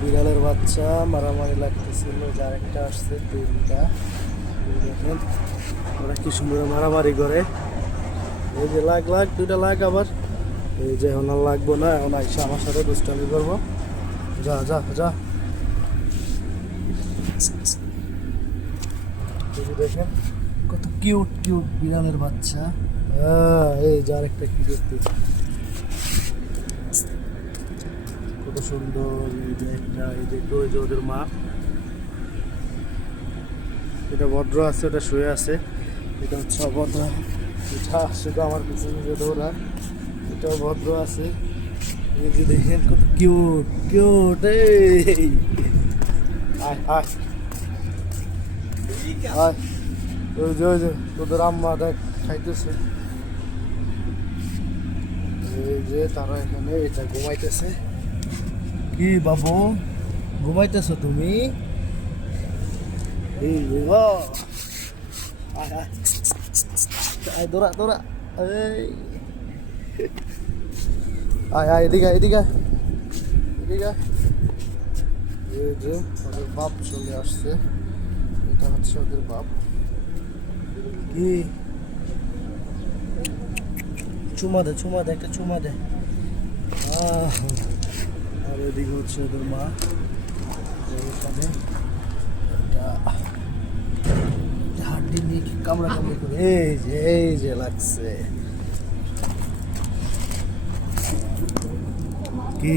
বিড়ালের বাচ্চা মারামারি লাগতেছিল, যার একটা আসছে তিনটা। দেখেন ওরা কি সুন্দর মারামারি করে। এই যে লাগ লাগ দুইটা লাগ, আবার এই যে এখন আর লাগবো না, এখন আইসা আমার সাথে দুষ্টামি করবো। যা যা যা। দেখেন কত কিউট কিউট বিড়ালের বাচ্চা। এই যার একটা কি দেখতে কত সুন্দর। এই যে একটা, এই যে ওই যে ওদের মা, এটা ভদ্র আছে, ওটা শুয়ে আছে। এটা হচ্ছে অভদ্র, এটা শুধু আমার পিছনে যে দৌড়া, এটাও ভদ্র আছে। এই যে দেখেন কত কিউট কিউট। এই আয় আয় আয়। ওই যে তোদের আম্মা দেখ খাইতেছে। এই যে তারা এখানে এটা ঘুমাইতেছে। কি বাবু ঘুমাইতেছো তুমি? এই আয় আয় আয়, দৌড়া দৌড়া। এই আয় আয়, এদিকে এদিকে এদিকে। এই যে ওদের বাপ চলে আসছে, এটা হচ্ছে ওদের বাপ। কি চুমা দে চুমা দে, একটা চুমা দে। আর এদিকে হচ্ছে ওদের মা, এখানে একটা হাড্ডি নিয়ে কি কামড়া কামড়ি করে। এই যে লাগছে কি